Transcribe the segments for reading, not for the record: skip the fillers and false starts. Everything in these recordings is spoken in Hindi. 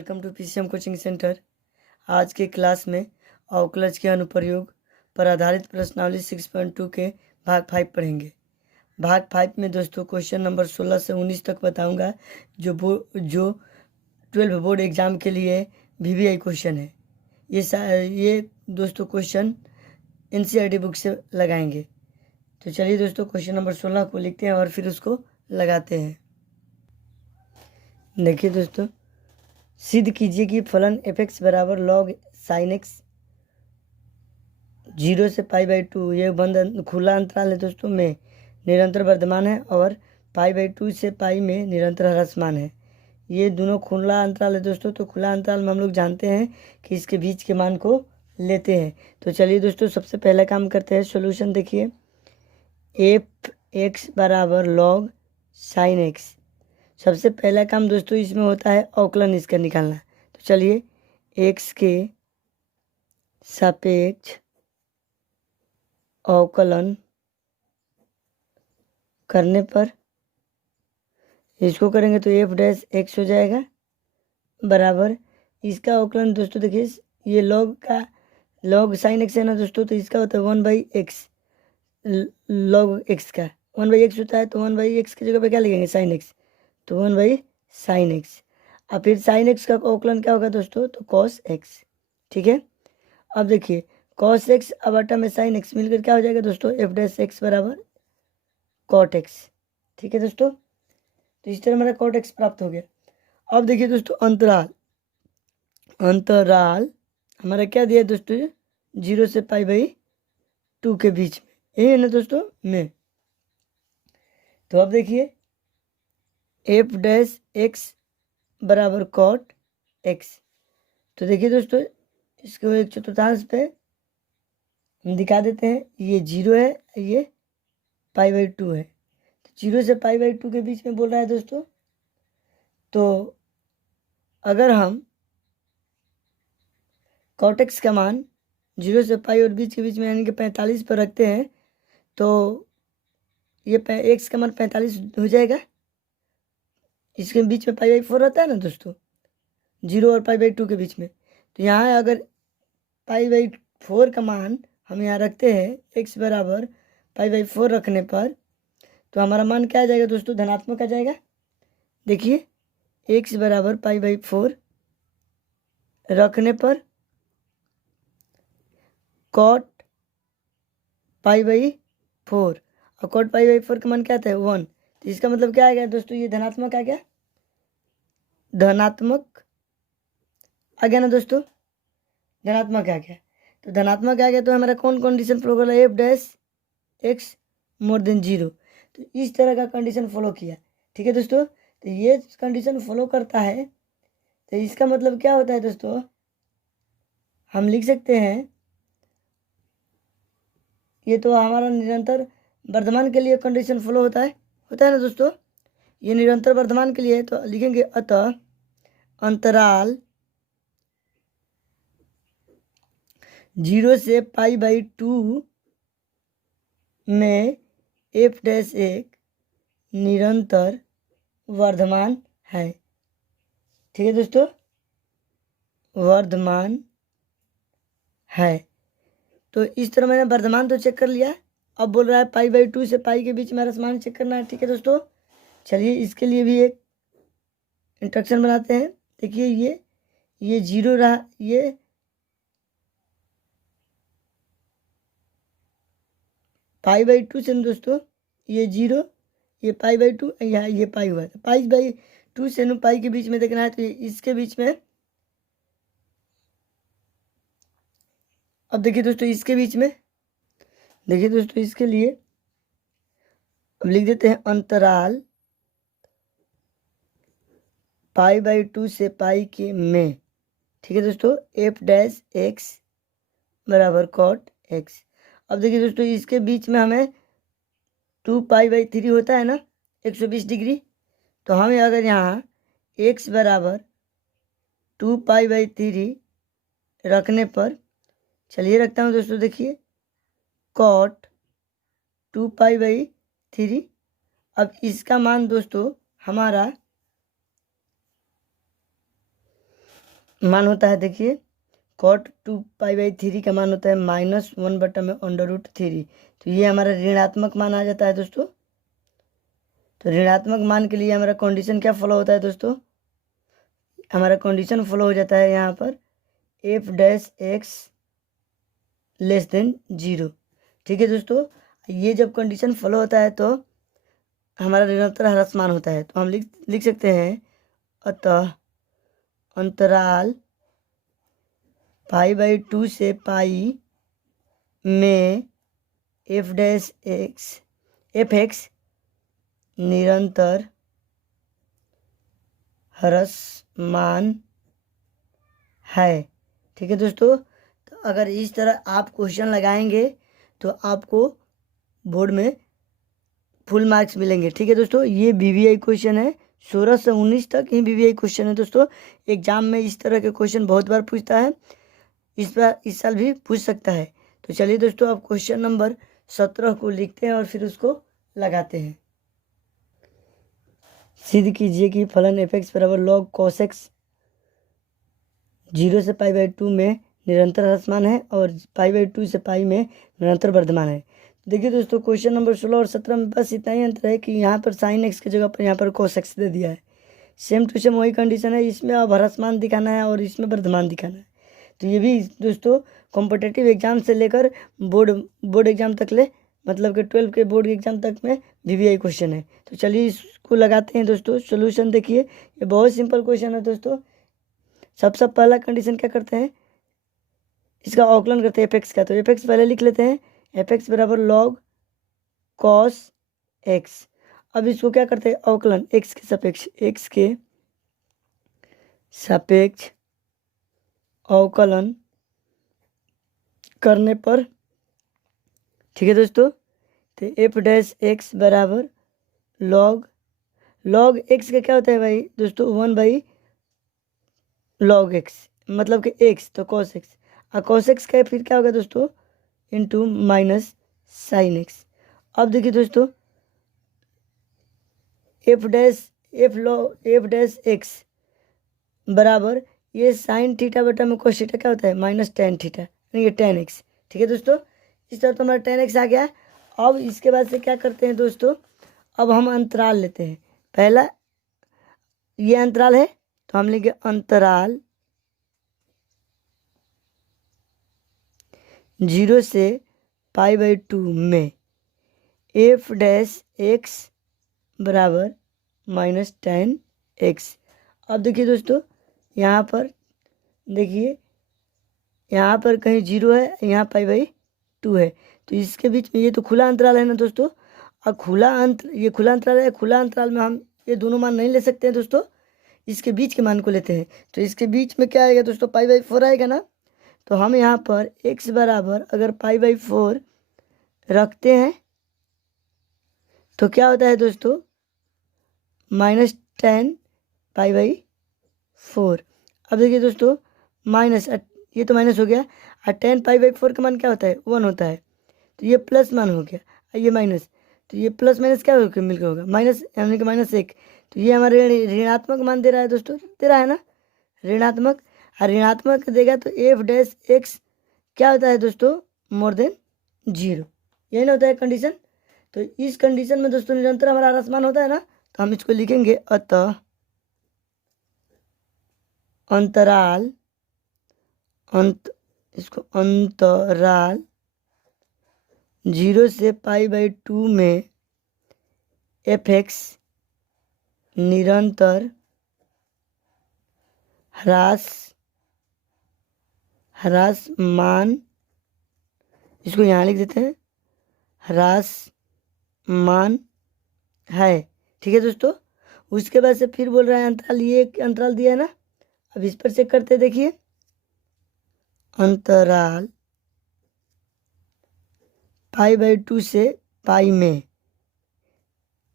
Welcome to PCM coaching centre. आज के क्लास में अवकलज के अनुप्रयोग पर आधारित प्रश्नावली 6.2 के भाग 5 पढ़ेंगे। भाग 5 में दोस्तों क्वेश्चन नंबर 16 से 19 तक बताऊंगा जो 12 बोर्ड एग्ज़ाम के लिए वीवीआई क्वेश्चन है। ये दोस्तों क्वेश्चन एनसीईआरटी बुक से लगाएंगे। तो चलिए दोस्तों क्वेश्चन नंबर 16 को लिखते हैं और फिर उसको लगाते हैं। देखिए दोस्तों, सिद्ध कीजिए कि फलन f(x) बराबर log sin x 0 से π/2 ये बंद खुला अंतराल है दोस्तों में निरंतर वर्धमान है और π/2 से π में निरंतर ह्रासमान है। ये दोनों खुला अंतराल है दोस्तों। तो खुला अंतराल में हम लोग जानते हैं कि इसके बीच के मान को लेते हैं। तो चलिए दोस्तों सबसे पहला काम करते हैं। सॉल्यूशन देखिए, f(x) बराबर log sin x। सबसे पहला काम दोस्तों इसमें होता है अवकलन इसका निकालना। तो चलिए x के सापेक्ष अवकलन करने पर इसको करेंगे तो f' हो जाएगा बराबर इसका अवकलन दोस्तों देखिए, ये log sin x है ना दोस्तों, तो इसका होता है 1/x log x का 1/x होता है। तो 1/x की जगह पे क्या लिखेंगे sin x, तो 1/sin x। अब फिर sin x का अवकलन क्या होगा दोस्तों, तो cos x। ठीक है, अब देखिए cos x अब बटा में sin x मिलकर क्या हो जाएगा दोस्तों, f' बराबर cot x। ठीक है दोस्तों, तो इस तरह हमारा cot x प्राप्त हो गया। अब देखिए दोस्तों अंतराल हमारा क्या दिया दोस्तों, 0 से π/2 के बीच में, यही है ना दोस्तों में। तो अब देखिए f' बराबर cot x। तो देखिए दोस्तों इसको 1/4 पे हम दिखा देते हैं। ये 0 है, ये π/2 है। तो 0 से π/2 के बीच में बोल रहा है दोस्तों। तो अगर हम cot x का मान 0 से π और बीच के बीच में यानी कि 45 पर रखते हैं तो ये x का मान 45 हो जाएगा। इसके बीच में π/4 रहता है ना दोस्तों, 0 और π/2 के बीच में। तो यहाँ अगर π/4 का मान हम यहाँ रखते हैं x बराबर π/4 रखने पर तो हमारा मान क्या आ जाएगा दोस्तों, धनात्मक आ जाएगा। देखिए x बराबर π/4 रखने पर cot π/4 और cot π/4 का मान क्या था 1। तो इसका मतलब क्या आ गया दोस्तों, ये धनात्मक आ गया, धनात्मक आ गया ना दोस्तों, धनात्मक आ गया। तो धनात्मक आ गया तो हमारा कौन कंडीशन फॉलो कर रहा है, f' मोर देन 0। तो इस तरह का कंडीशन फॉलो किया। ठीक है दोस्तों, तो ये कंडीशन फॉलो करता है। तो इसका मतलब क्या होता है दोस्तों, हम लिख सकते हैं ये तो हमारा निरंतर वर्धमान के लिए कंडीशन फॉलो होता है ना दोस्तों, ये निरंतर वर्धमान के लिए है। तो लिखेंगे अतः अंतराल 0 से π/2 में f' एक निरंतर वर्धमान है। ठीक है दोस्तों, वर्धमान है। तो इस तरह मैंने वर्धमान तो चेक कर लिया। अब बोल रहा है π/2 से π के बीच में ह्रासमान चेक करना है। ठीक है दोस्तों, चलिए इसके लिए भी एक इंस्ट्रक्शन बनाते हैं। देखिए ये 0 रहा, ये π/2 से दोस्तों ये 0, ये π/2 यहाँ ये π हुआ है। π/2 से π के बीच में देखना है, तो इसके बीच में अब देखिए दोस्तों इसके बीच में देखिए दोस्तों इसके लिए अब लिख देते हैं अंतराल π/2 से π के में। ठीक है दोस्तों, f' बराबर cot x। अब देखिए दोस्तों इसके बीच में हमें 2π/3 होता है ना 120 डिग्री। तो हमें अगर यहाँ x बराबर 2π/3 रखने पर, चलिए रखता हूँ दोस्तों, देखिए cot 2π/3। अब इसका मान दोस्तों हमारा मान होता है, देखिए cot 2π/3 का मान होता है -1/√3। तो ये हमारा ऋणात्मक मान आ जाता है दोस्तों। तो ऋणात्मक मान के लिए हमारा कंडीशन क्या फॉलो होता है दोस्तों? हमारा कंडीशन फॉलो हो जाता है यहाँ पर f'(x) < 0। ठीक है दोस्तों, ये जब कंडीशन फॉलो होता है तो हमारा निरंतर ह्रासमान होता है। तो हम लिख सकते हैं अतः अंतराल π/2 से पाई में f'(x) निरंतर ह्रासमान है। ठीक है दोस्तों, तो अगर इस तरह आप क्वेश्चन लगाएंगे तो आपको बोर्ड में फुल मार्क्स मिलेंगे। ठीक है दोस्तों, ये BVI क्वेश्चन है, 16 से 19 तक ही BVI क्वेश्चन है दोस्तों। एग्जाम में इस तरह के क्वेश्चन बहुत बार पूछता है, इस साल भी पूछ सकता है। तो चलिए दोस्तों, अब क्वेश्चन नंबर 17 को लिखते हैं और फिर उसको लगाते हैं। सिद्ध कीजिए कि फलन f(x) = log cos x 0 से π/2 में निरंतर ह्रासमान है और π/2 से पाई में निरंतर वर्धमान है। देखिए दोस्तों, क्वेश्चन नंबर 16 और 17 में बस इतना ही अंतर है कि यहाँ पर sin x की जगह पर यहाँ पर cos x दे दिया है। सेम टू सेम वही कंडीशन है, इसमें अब ह्रासमान दिखाना है और इसमें वर्धमान दिखाना है। तो ये भी दोस्तों कॉम्पिटिटिव एग्जाम से लेकर बोर्ड एग्जाम तक मतलब कि 12 के बोर्ड एग्जाम तक में BVI क्वेश्चन है। तो चलिए इसको लगाते हैं दोस्तों। सोल्यूशन देखिए, ये बहुत सिंपल क्वेश्चन है दोस्तों। सबसे पहला कंडीशन क्या करते हैं, इसका अवकलन करते हैं f(x) का। तो f(x) पहले लिख लेते हैं, f(x) = log cos x। अब इसको क्या करते हैं, अवकलन x के सापेक्ष अवकलन करने पर, ठीक है दोस्तों, तो f'(x) = log x का क्या होता है भाई दोस्तों, 1/log x, मतलब कि x तो cos x, और cos x का फिर क्या होगा दोस्तों, इंटू माइनस sin x। अब देखिए दोस्तों, f'(x) बराबर ये sin थीटा बटा में cos थीटा क्या होता है, -tan थीटा, यानी ये tan x। ठीक है दोस्तों, इस तरह तो हमारा tan x आ गया। अब इसके बाद से क्या करते हैं दोस्तों, अब हम अंतराल लेते हैं। पहला ये अंतराल है तो हम लेंगे अंतराल 0 से π/2 में f'(x) बराबर -tan x। अब देखिए दोस्तों, यहाँ पर देखिए, यहाँ पर कहीं 0 है, यहाँ π/2 है, तो इसके बीच में ये तो खुला अंतराल है ना दोस्तों। और ये खुला अंतराल है, खुला अंतराल में हम ये दोनों मान नहीं ले सकते हैं दोस्तों, इसके बीच के मान को लेते हैं। तो इसके बीच में क्या आएगा दोस्तों, π/4 आएगा ना। तो हम यहाँ पर x बराबर अगर π/4 रखते हैं तो क्या होता है दोस्तों, -tan π/4। अब देखिए दोस्तों, माइनस, ये तो माइनस हो गया, और tan π/4 का मान क्या होता है, 1 होता है। तो ये प्लस मान हो गया और ये माइनस, तो ये प्लस माइनस क्या होगा, मिलकर होगा माइनस, यानी कि -1। तो ये हमारे ऋणात्मक मान दे रहा है दोस्तों, दे रहा है ना ऋणात्मक, और ऋणात्मक देगा तो f'(x) क्या होता है दोस्तों, <0 यही ना होता है कंडीशन। तो इस कंडीशन में दोस्तों निरंतर हमारा ह्रासमान होता है ना, तो हम इसको लिखेंगे अतः अंतराल इसको अंतराल 0 से π/2 में f(x) निरंतर ह्रासमान, इसको यहाँ लिख देते हैं, ह्रासमान है। ठीक है दोस्तों, उसके बाद से फिर बोल रहा है अंतराल, ये एक अंतराल दिया है ना, अब इस पर चेक करते हैं। देखिए, अंतराल π/2 से पाई में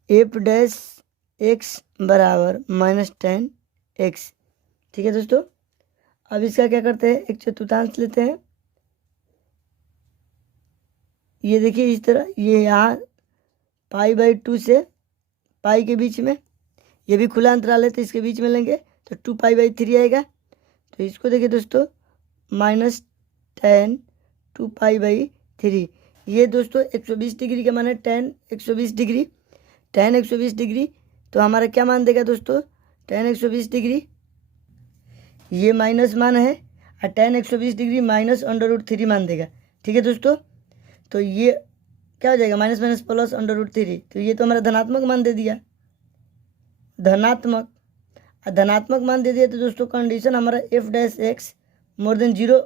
f'(x) बराबर -tan x। ठीक है दोस्तों, अब इसका क्या करते हैं, 1/4 लेते हैं। ये देखिए इस तरह, ये यहाँ π/2 से पाई के बीच में, ये भी खुला अंतराल है तो इसके बीच में लेंगे तो 2π/3 आएगा। तो इसको देखिए दोस्तों माइनस टेन 2π/3। ये दोस्तों 120 डिग्री का मान है टेन 120 डिग्री, टेन 120 डिग्री। तो हमारा क्या मान देगा दोस्तों, टेन 120 डिग्री ये माइनस मान है और टेन 120 डिग्री माइनस √3 मान देगा। ठीक है दोस्तों, तो ये क्या हो जाएगा, माइनस माइनस प्लस √3। तो ये तो हमारा धनात्मक मान दे दिया, धनात्मक। धनात्मक मान दे दिया तो दोस्तों कंडीशन हमारा f'(x) < 0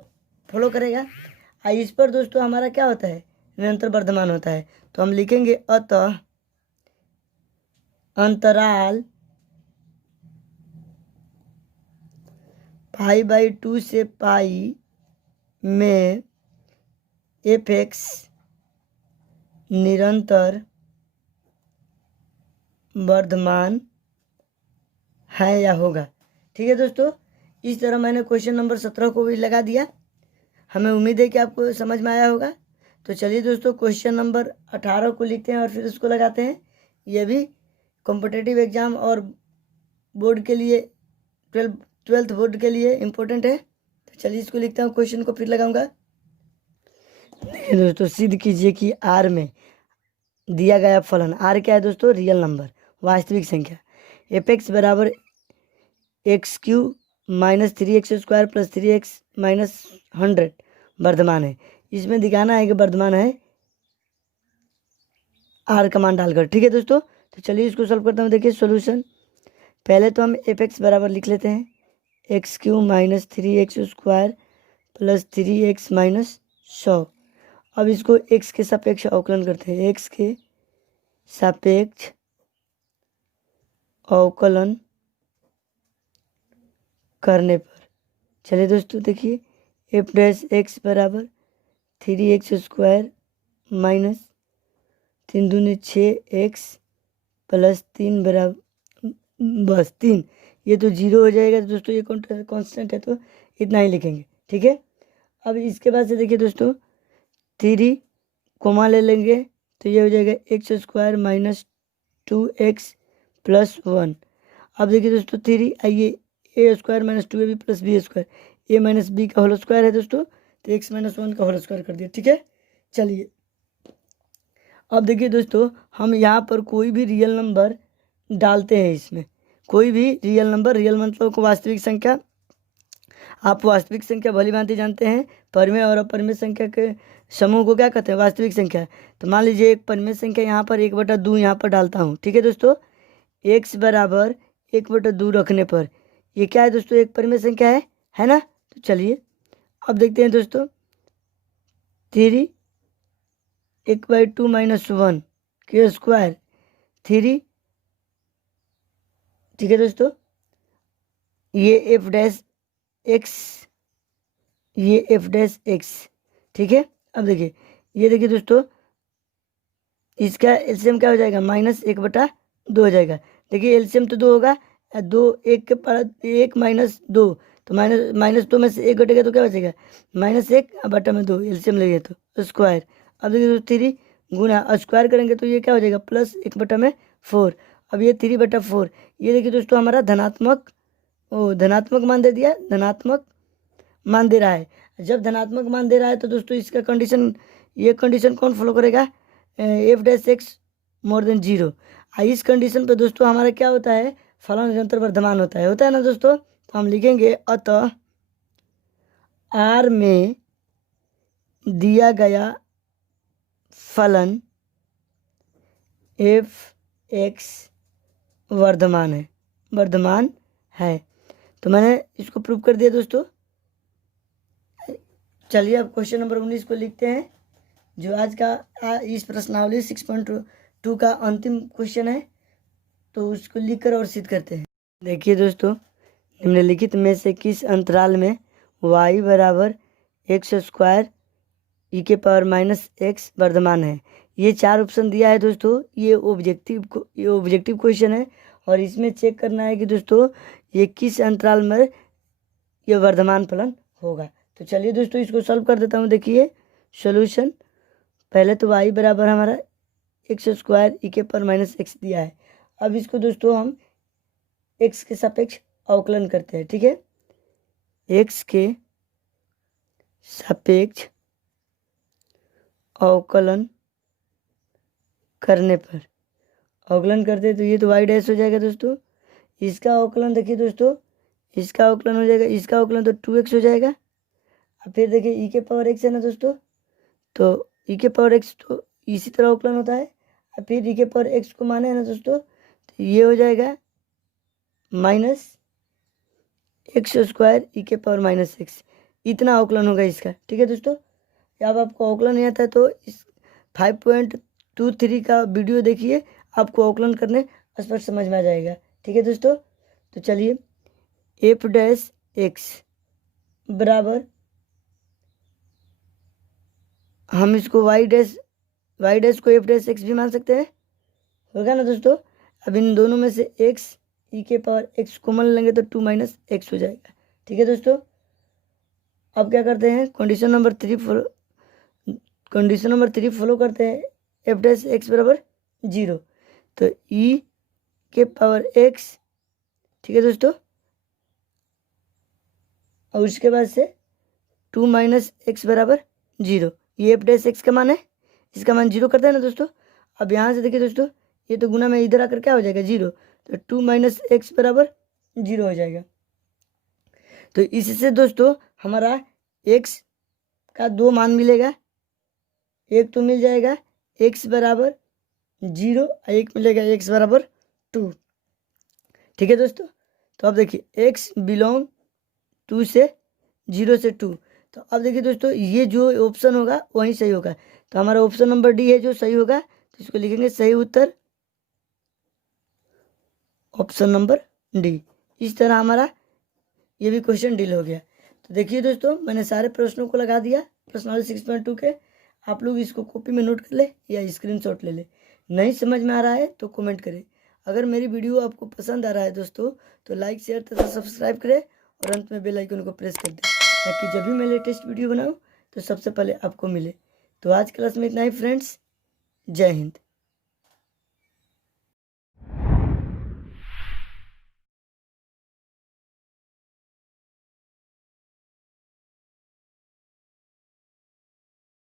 फॉलो करेगा। इस पर दोस्तों हमारा क्या होता है, निरंतर वर्धमान होता है। तो हम लिखेंगे अतः अंतराल π/2 से पाई में f(x) निरंतर वर्धमान है या होगा। ठीक है दोस्तों, इस तरह मैंने क्वेश्चन नंबर 17 को भी लगा दिया। हमें उम्मीद है कि आपको समझ में आया होगा। तो चलिए दोस्तों क्वेश्चन नंबर 18 को लिखते हैं और फिर उसको लगाते हैं। यह भी कॉम्पिटिटिव एग्जाम और बोर्ड के लिए, ट्वेल्थ बोर्ड के लिए इम्पोर्टेंट है। तो चलिए इसको लिखता हूँ, क्वेश्चन को फिर लगाऊंगा। देखिए दोस्तों, सिद्ध कीजिए कि आर में दिया गया फलन, आर क्या है दोस्तों, रियल नंबर, वास्तविक संख्या, f(x) बराबर x³ - 3x² + 3x - 100 वर्धमान है। इसमें दिखाना है कि वर्धमान है आर का मान डालकर। ठीक है दोस्तों, तो चलिए इसको सॉल्व करता हूँ। देखिए सॉल्यूशन, पहले तो हम f(x) बराबर लिख लेते हैं x³ - 3x² + 3x - 100। अब इसको x के सापेक्ष अवकलन करते हैं, x के सापेक्ष अवकलन करने पर, चलिए दोस्तों देखिए f'(x) बराबर 3x² - 3 दूनी 6x + 3 बराबर बस 3। ये तो 0 हो जाएगा दोस्तों, ये कांस्टेंट है तो इतना ही लिखेंगे। ठीक है, अब इसके बाद से देखिए दोस्तों 3 कोमा ले लेंगे तो ये हो जाएगा x² - 2x + 1। अब देखिए दोस्तों 3 आइए a² - 2ab + b², a - b का होल स्क्वायर है दोस्तों, तो x - 1 का होल स्क्वायर कर दिया। ठीक है, चलिए अब देखिए दोस्तों हम यहाँ पर कोई भी रियल नंबर डालते हैं, इसमें कोई भी रियल नंबर, रियल मतलब को वास्तविक संख्या, आप वास्तविक संख्या भली भांति जानते हैं, परिमेय और अपरिमेय संख्या के समूह को क्या कहते हैं, वास्तविक संख्या। तो मान लीजिए एक परिमेय संख्या यहाँ पर 1/2 यहाँ पर डालता हूँ। ठीक है दोस्तों, x बराबर 1/2 रखने पर ये क्या है दोस्तों, एक परिमेय संख्या है ना। तो चलिए अब देखते हैं दोस्तों 3 1/2 - 1 के स्क्वायर 3। ठीक है दोस्तों, ये f'(x), ये f'(x). ठीक है, अब देखिए ये देखिए दोस्तों इसका एलसीएम क्या हो जाएगा, -1/2 हो जाएगा। देखिए एलसीएम तो 2 होगा, 2 1 के पास 1 - 2, तो -2 में से 1 घटेगा तो क्या बचेगा, -1/2, एलसीएम लेंगे तो स्क्वायर। अब देखिए दोस्तों 3 गुना स्क्वायर करेंगे तो ये क्या हो जाएगा, +1/4। अब ये 3/4, ये देखिए दोस्तों हमारा धनात्मक धनात्मक मान दे दिया, धनात्मक मान दे रहा है। जब धनात्मक मान दे रहा है तो दोस्तों इसका कंडीशन, ये कंडीशन कौन फॉलो करेगा, f'(x) < 0। इस कंडीशन पे दोस्तों हमारा क्या होता है, फलन निरंतर वर्धमान होता है ना दोस्तों। तो हम लिखेंगे अतः आर में दिया गया फलन f(x) वर्धमान है। तो मैंने इसको प्रूव कर दिया दोस्तों। चलिए अब क्वेश्चन नंबर 19 को लिखते हैं, जो आज का इस प्रश्नावली 6.2 का अंतिम क्वेश्चन है। तो उसको लिखकर और सिद्ध करते हैं। देखिए दोस्तों, निम्नलिखित में से किस अंतराल में y बराबर x² e⁻⁻x वर्धमान है। ये 4 ऑप्शन दिया है दोस्तों, ये ऑब्जेक्टिव क्वेश्चन है और इसमें चेक करना है कि दोस्तों ये किस अंतराल में ये वर्धमान फलन होगा। तो चलिए दोस्तों इसको सॉल्व कर देता हूँ। देखिए सॉल्यूशन, पहले तो y बराबर हमारा x² e⁻⁻x दिया है। अब इसको दोस्तों हम x के सापेक्ष अवकलन करते हैं। ठीक है, एक्स के सापेक्ष अवकलन करने पर, अवकलन करते तो ये तो वाई डैश हो जाएगा दोस्तों। इसका अवकलन देखिए दोस्तों, इसका अवकलन हो जाएगा, इसका अवकलन तो 2x हो जाएगा। अब फिर देखिए ई के पावर x है ना दोस्तों, तो ई के पावर x तो इसी तरह अवकलन होता है। अब फिर ई के पावर x को माने है ना दोस्तों, तो ये हो जाएगा माइनस एक्स स्क्वायर ई के पावर माइनस एक्स, इतना अवकलन होगा इसका। ठीक है दोस्तों, अब आपको अवकलन नहीं आता है तो इस 5.23 का वीडियो देखिए, आपको अवकलन करने स्पष्ट समझ में आ जाएगा। ठीक है दोस्तों, तो चलिए एफ डैश एक्स बराबर, हम इसको वाई डैश को एफ डैश एक्स भी मान सकते हैं, होगा ना दोस्तों। अब इन दोनों में से एक्स ई के पावर एक्स कॉमन लेंगे तो 2 माइनस एक्स हो जाएगा। ठीक है दोस्तों, अब क्या करते हैं, कंडीशन नंबर 3 फॉलो करते हैं, एफ डैश एक्स बराबर 0, तो ई के पावर एक्स, ठीक है दोस्तों, और उसके बाद से 2 माइनस एक्स बराबर 0, ये एफ डैश एक्स का मान है, इसका मान 0 करते हैं ना दोस्तों। अब यहाँ से देखिए दोस्तों, ये तो गुना में इधर आकर क्या हो जाएगा 0, तो 2 माइनस एक्स बराबर 0 हो जाएगा। तो इससे दोस्तों हमारा x का 2 मान मिलेगा, एक तो मिल जाएगा x बराबर 0 और एक मिलेगा x बराबर 2। ठीक है दोस्तों, तो अब देखिए x बिलोंग 2 से 0 से 2, तो अब देखिए दोस्तों ये जो ऑप्शन होगा वही सही होगा, तो हमारा ऑप्शन नंबर डी है जो सही होगा, तो इसको लिखेंगे सही उत्तर ऑप्शन नंबर डी। इस तरह हमारा ये भी क्वेश्चन डील हो गया। तो देखिए दोस्तों, मैंने सारे प्रश्नों को लगा दिया प्रश्नावली 6.2 के, आप लोग इसको कॉपी में नोट कर ले या स्क्रीनशॉट ले ले। नहीं समझ में आ रहा है तो कमेंट करें। अगर मेरी वीडियो आपको पसंद आ रहा है दोस्तों, तो लाइक शेयर तथा सब्सक्राइब करें और अंत में बेल आइकन को प्रेस कर दें, ताकि जब भी मैं लेटेस्ट वीडियो बनाऊँ तो सबसे पहले आपको मिले। तो आज क्लास में इतना ही फ्रेंड्स, जय हिंद।